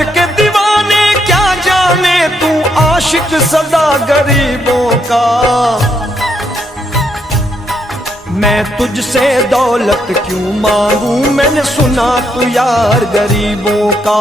दौलत के दीवाने क्या जाने तू आशिक सदा गरीबों का। मैं तुझसे दौलत क्यों मांगू, मैंने सुना तू यार गरीबों का।